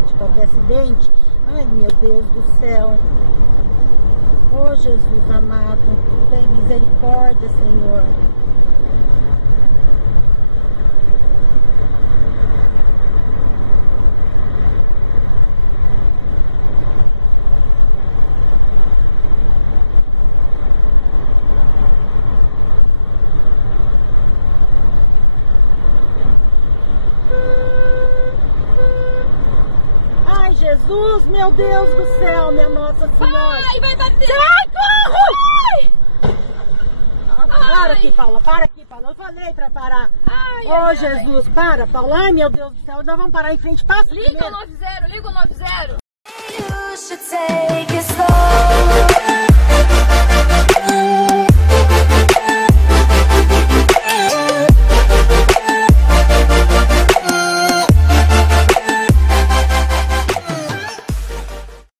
de qualquer acidente. Ai, meu Deus do céu. Ô Jesus amado, tem misericórdia, Senhor. Jesus, meu Deus do céu, minha Nossa Senhora. Ai, vai bater. Sai, corre! Para aqui, Paula, para aqui, Paula. Eu falei pra parar. Ô, Jesus, para, Paula. Ai, meu Deus do céu, nós vamos parar em frente. Passa Liga primeiro. o 90.